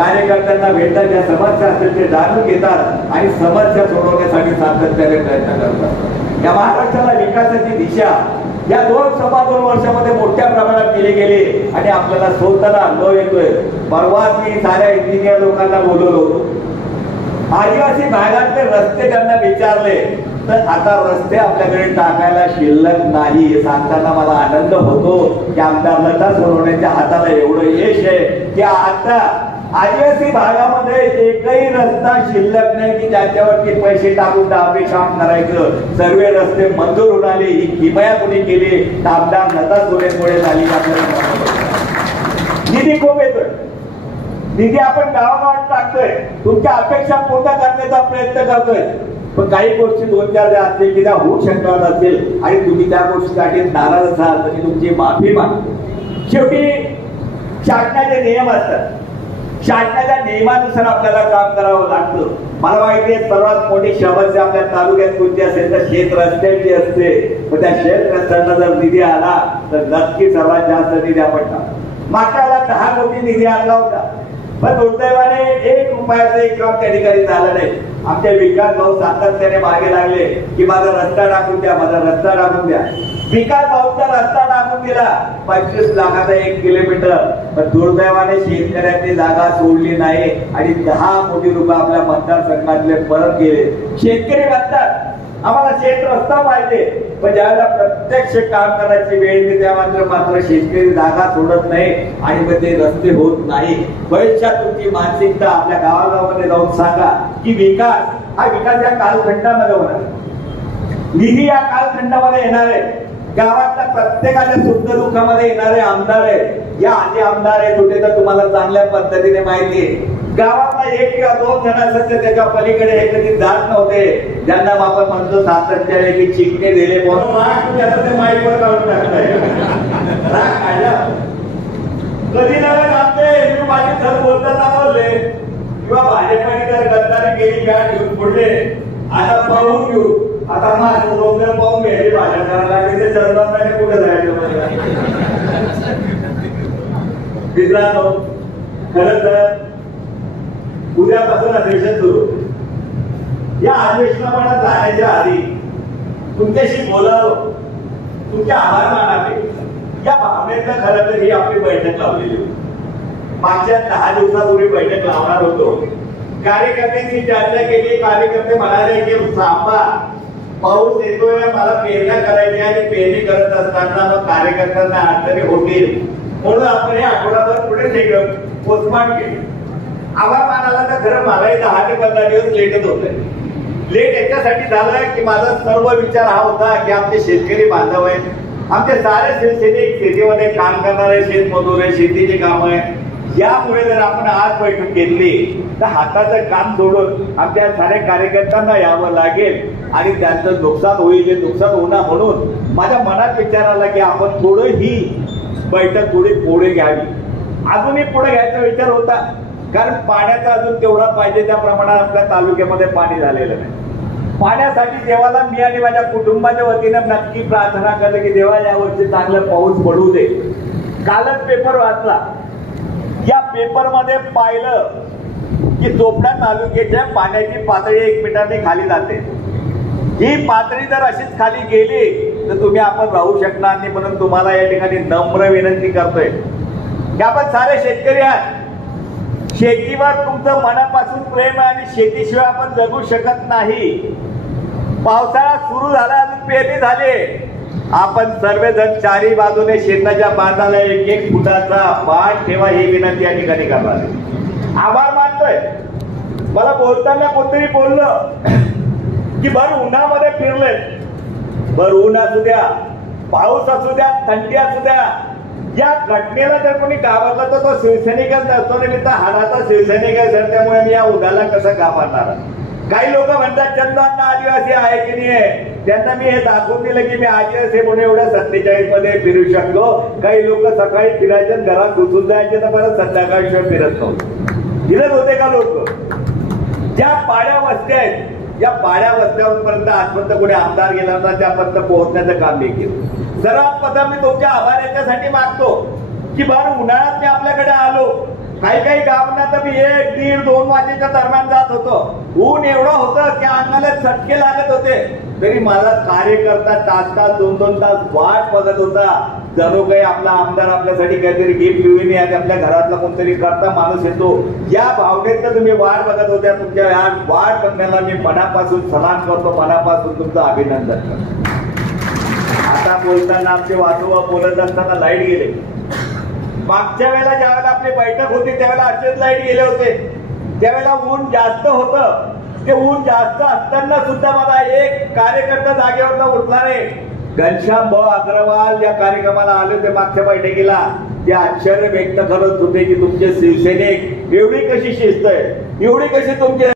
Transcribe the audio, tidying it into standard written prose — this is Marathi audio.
कार्यकर्त्यांना भेटतात, ज्या समस्या असतील ते जाणून घेतात आणि समस्या सोडवण्यासाठी सातत्याने प्रयत्न करतात. या महाराष्ट्राला विकासाची दिशा या 2 वर्षामध्ये मोठ्या प्रमाणात केली गेली आणि आपल्याला स्वतःला अनुभव येतोय. परवा मी साऱ्या इंजिनियर लोकांना बोलवलो होतो. आदिवासी भागातले रस्ते त्यांना विचारले तर आता रस्ते आपल्याकडे टाकायला शिल्लक नाही हे सांगताना मला आनंद होतो की आमदार लता सोनवणेच्या हाताला एवढं यश आहे की आता आदिवासी भागामध्ये एकही रस्ता शिल्लक नाही की ज्याच्यावरती पैसे टाकून डाबे काम करायचं. सर्व रस्ते मंजूर होऊन आले. ही किमया कोणी केली तर आमदार लता सोनवणेमुळे झाली. निधी खूप येतोय, निधी आपण गावागावात टाकतोय, तुमच्या अपेक्षा पूर्ण करण्याचा प्रयत्न करतोय. पण काही गोष्टी 2-4 असतील की त्या होऊ शकणार असेल आणि तुम्ही त्या गोष्टीसाठी नाराज असाल तर मी तुमची माफी मागतो. शेवटी शासनाचे नियम असतात, शासनाच्या नियमानुसार आपल्याला काम करावं लागतं. मला माहिती आहे सर्वात मोठी समस्या आपल्या तालुक्यात कोणती असेल तर शेत रस्त्यांची असते. पण त्या शेत रस्त्यांना जर निधी आला तर नक्की सर्वात जास्त निधी आपण मागच्या वेळेला 10 कोटी निधी आणला होता. पण दुर्दैवाने 1 रुपयाचं एक काम त्या ठिकाणी झालं नाही. आमचे विकास भाऊ सातत्याने मागे लागले की माझा रस्ता टाकून द्या, माझा रस्ता टाकून द्या. विकास भाऊचा रस्ता टाकून दिला 25 लाखाचा 1 किलोमीटर. पण दुर्दैवाने शेतकऱ्यांनी जागा सोडली नाही आणि 10 कोटी रुपये आपल्या मतदारसंघातले परत गेले. शेतकरी म्हणतात आम्हाला शेत रस्ता पाहिजे, पण ज्यावेळेला प्रत्यक्ष काम करायची वेळ येते त्या मात्र शेतकरी जागा सोडत नाही आणि मग ते रस्ते होत नाही. भविष्यात तुमची मानसिकता आपल्या गावागावामध्ये जाऊन सांगा की विकास हा विकास या कालखंडामध्ये होणार, निधी या कालखंडामध्ये येणार आहे. गावातल्या प्रत्येकाच्या सुख दुःखामध्ये येणारे आमदार आहे. या आधी आमदार आहे कुठे तर तुम्हाला चांगल्या पद्धतीने माहिती आहे. गावातला 1 किंवा 2 जण असत त्याच्या पलीकडे हे कधी जात नव्हते. ज्यांना आपण म्हणतो सातत्याने की चिकणे दिले म्हणून माईकवर काढून टाकताय. कधी नव्हे आमचे माझे सर बोलताना बोलले किंवा भाजपाने जर गद्दारी केली का घेऊन पुढले आता पाहून घेऊ. आता माझं रोजगार पाहून घ्यायची भाषा करायला लागली ते चरणाने कुठे जायचं. मित्रांनो खरं तर उद्यापासून अधिवेशन सुरू. या अधिवेशनाला जाण्याच्या आधी तुमच्याशी बोलावं, तुमचे आभार मानावे या भावनेचं खरं तर ही आपली बैठक लावलेली होती. मागच्या 10 दिवसापूर्वी बैठक लावणार होतो. कार्यकर्त्यांची चर्चा केली. कार्यकर्ते म्हणाले की सांबा पाऊस येतोय, मला पेरण्या करायची आणि पेरणी करत असताना मग कार्यकर्त्यांना अडचणी होतील म्हणून आपण हे आठवडाभर पुढे पोस्टमार्क केले. आभार मानायला तर खरं मलाही 10 ते 15 दिवस लेटच होते. लेट याच्यासाठी झालं की माझा सर्व विचार हा होता की आमचे शेतकरी बांधव आहेत, आमचे सारे शिवसैनिक शेतीमध्ये काम करणारे शेतमजूर आहे, शेतीची काम आहे. यामुळे जर आपण आज बैठक घेतली तर हाताचं काम सोडून आमच्या साऱ्या कार्यकर्त्यांना यावं लागेल आणि त्यांचं नुकसान होईल. हे नुकसान होणार म्हणून माझ्या मनात विचार आला की आपण थोडं ही बैठक थोडी पुढे घ्यावी. अजूनही पुढे घ्यायचा विचार होता कारण पाण्याचा अजून तेवढा पाहिजे त्या प्रमाणात आपल्या तालुक्यामध्ये पाणी झालेलं नाही. पाण्यासाठी देवाला मी आणि माझ्या कुटुंबाच्या वतीनं नक्की प्रार्थना करते की देवा यावर्षी चांगला पाऊस पडू दे. कालच पेपर वाचला. या पेपर मध्ये पाहिलं की चोपडा तालुक्याच्या पाण्याची पातळी 1 मीटरने खाली जाते. ही पातळी जर अशीच खाली गेली तर तुम्ही आपण राहू शकणार नाही. म्हणून तुम्हाला या ठिकाणी नम्र विनंती करतोय की आपण सारे शेतकरी आहात. शेतीवर तुमचं मनापासून प्रेम आहे आणि शेतीशिवाय आपण जगू शकत नाही. पावसाळा सुरू झाला, अजून पेरणी झाली. आपण सर्वजण चारी बाजूने शेताच्या बांधाला 1-1 फुटाचा बांध ठेवा ही विनंती या ठिकाणी करणार. आभार मानतोय. मला बोलताना कोणतरी बोललं की भर उन्हामध्ये फिरले. भर ऊन असू द्या, पाऊस असू द्या, थंडी असू द्या, या घटनेला जर कोणी घाबरला तर तो शिवसैनिकच नसतो. मी तर हाडाचा शिवसैनिक आहे सर, त्यामुळे मी या उद्याला कसं घाबरणार. काही लोक म्हणतात चंद्रांना आदिवासी आहे की नाही आहे. त्यांना मी हे दाखवून दिलं की मी आदिवासी म्हणून एवढ्या 47 मध्ये फिरू शकतो. काही लोक सकाळी फिरायचे घरात घुसून जायचे तर परत संध्याकाळशिवाय फिरत नव्हते. फिरत होते का लोक. ज्या पाड्या वस्त्या आहेत या पाड्या वस्त्यापर्यंत आजपर्यंत कोणी आमदार गेला ना त्यापर्यंत पोहोचण्याचं काम मी केलं. सर्वात प्रथम मी तुमचे आभार याच्यासाठी मागतो की भर उन्हाळ्यात मी आपल्याकडे आलो. काही काही गावांना तर मी 1, 1:30, 2 वाजेच्या दरम्यान जात होतो. ऊन एवढं होतं की अंगाला चटके लागत होते. तरी मला कार्यकर्ता तास 2-2 तास वाट बघत होता. जणू काही आपला आमदार आपल्यासाठी काहीतरी गिफ्ट घेऊन आणि आपल्या घरातला कोणतरी करता माणूस येतो, या भावनेत तुम्ही वाट बघत होत्या. तुमच्या या वाट बघण्याला मी मनापासून सलाम करतो, मनापासून तुमचं अभिनंदन करतो. आता बोलताना आमचे वासोबा बोलत असताना लाईट गेले. मागच्या वेळेला ज्यावेळेला आपली बैठक होती त्यावेळेला असेच लाईट गेले होते. त्यावेळेला ऊन जास्त होतं. ते ऊन जास्त असताना सुद्धा मला एक कार्यकर्ता जागेवर उठला नाही. घनश्याम भाऊ अग्रवाल या कार्यक्रमाला आले होते मागच्या बैठकीला. ते आश्चर्य व्यक्त करत होते की तुमचे शिवसैनिक एवढी कशी शिस्त आहे, एवढी कशी तुमचे